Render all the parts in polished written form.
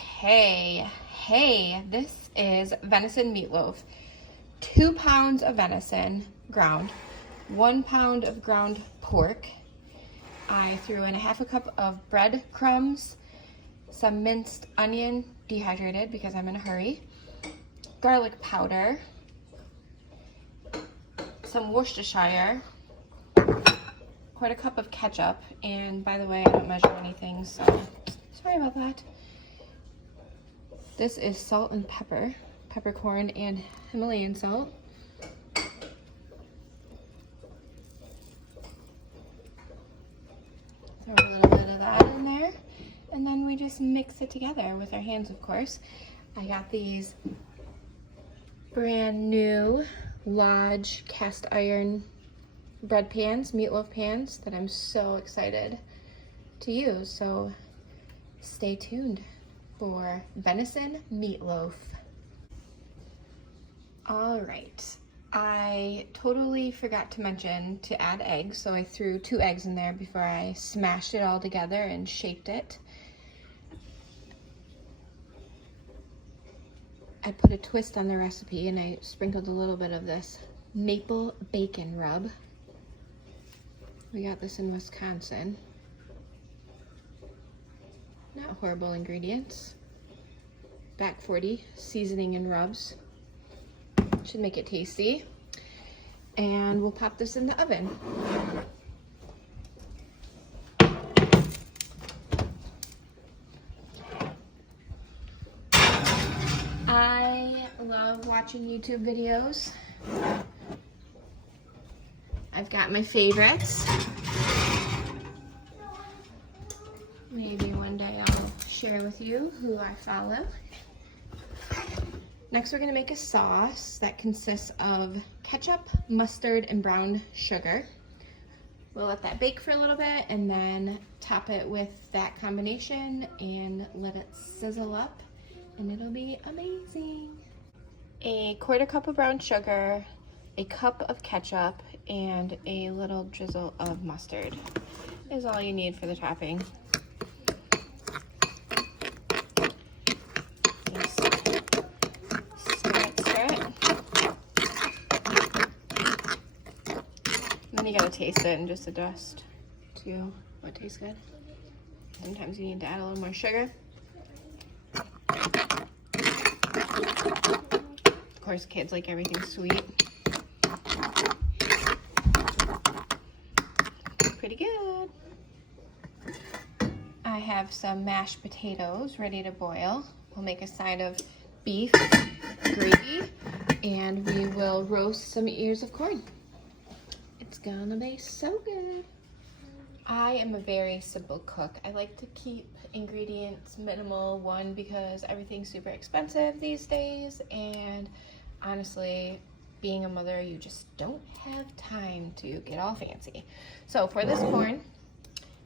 Okay, hey, this is venison meatloaf. 2 pounds of venison ground, 1 pound of ground pork. I threw in a half a cup of breadcrumbs, some minced onion, dehydrated because I'm in a hurry, garlic powder, some Worcestershire, quite a cup of ketchup, and by the way, I don't measure anything, so sorry about that. This is salt and pepper, peppercorn and Himalayan salt. Throw a little bit of that in there, and then we just mix it together with our hands, of course. I got these brand new Lodge cast iron bread pans, meatloaf pans, that I'm so excited to use. So stay tuned for venison meatloaf. All right, I totally forgot to mention to add eggs, so I threw 2 eggs in there before I smashed it all together and shaped it. I put a twist on the recipe and I sprinkled a little bit of this maple bacon rub. We got this in Wisconsin. Not horrible ingredients. Back 40 seasoning and rubs. Should make it tasty. And we'll pop this in the oven. I love watching YouTube videos. I've got my favorites. Maybe one day I'll share with you who I follow. Next, we're gonna make a sauce that consists of ketchup, mustard, and brown sugar. We'll let that bake for a little bit and then top it with that combination and let it sizzle up, and it'll be amazing. A 1/4 cup of brown sugar, a cup of ketchup, and a little drizzle of mustard is all you need for the topping. Just stir it. And then you gotta taste it and just adjust to what tastes good. Sometimes you need to add a little more sugar. Of course, kids like everything sweet. Pretty good. I have some mashed potatoes ready to boil. We'll make a side of beef gravy, and we will roast some ears of corn. It's gonna be so good. I am a very simple cook. I like to keep ingredients minimal, one, because everything's super expensive these days, and honestly, being a mother, you just don't have time to get all fancy. So for this corn,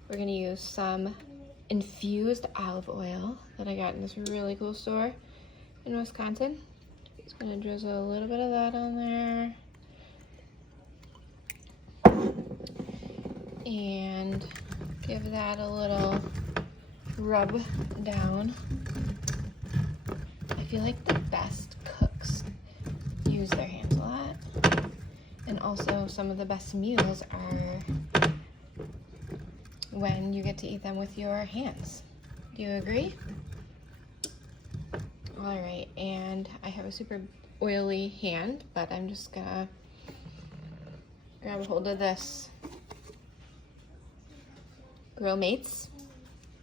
we're gonna use some infused olive oil that I got in this really cool store in Wisconsin. Just gonna drizzle a little bit of that on there. And give that a little rub down. I feel like the best cooks use their hands a lot. And also some of the best meals are when you get to eat them with your hands. Do you agree? All right, and I have a super oily hand, but I'm just gonna grab a hold of this Grill Mates.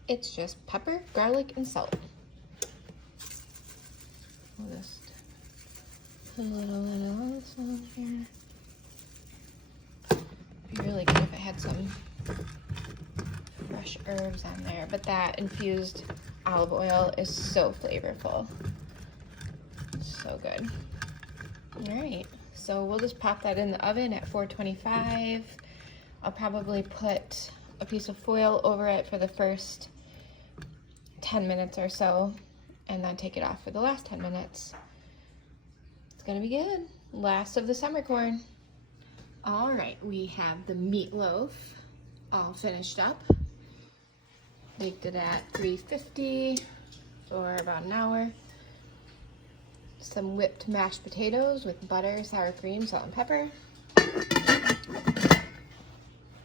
It's just pepper, garlic, and salt. We'll just put a little bit of this on here. It'd be really good if it had some fresh herbs on there, but that infused olive oil is so flavorful. So good. All right, so we'll just pop that in the oven at 425. I'll probably put a piece of foil over it for the first 10 minutes or so, and then take it off for the last 10 minutes. It's gonna be good. Last of the summer corn. All right, we have the meatloaf all finished up. Baked it at 350 for about about an hour. Some whipped mashed potatoes with butter, sour cream, salt, and pepper.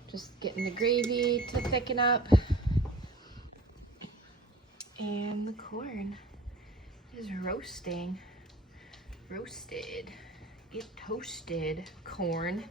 Just getting the gravy to thicken up. And the corn is roasting. Roasted. Get toasted, corn.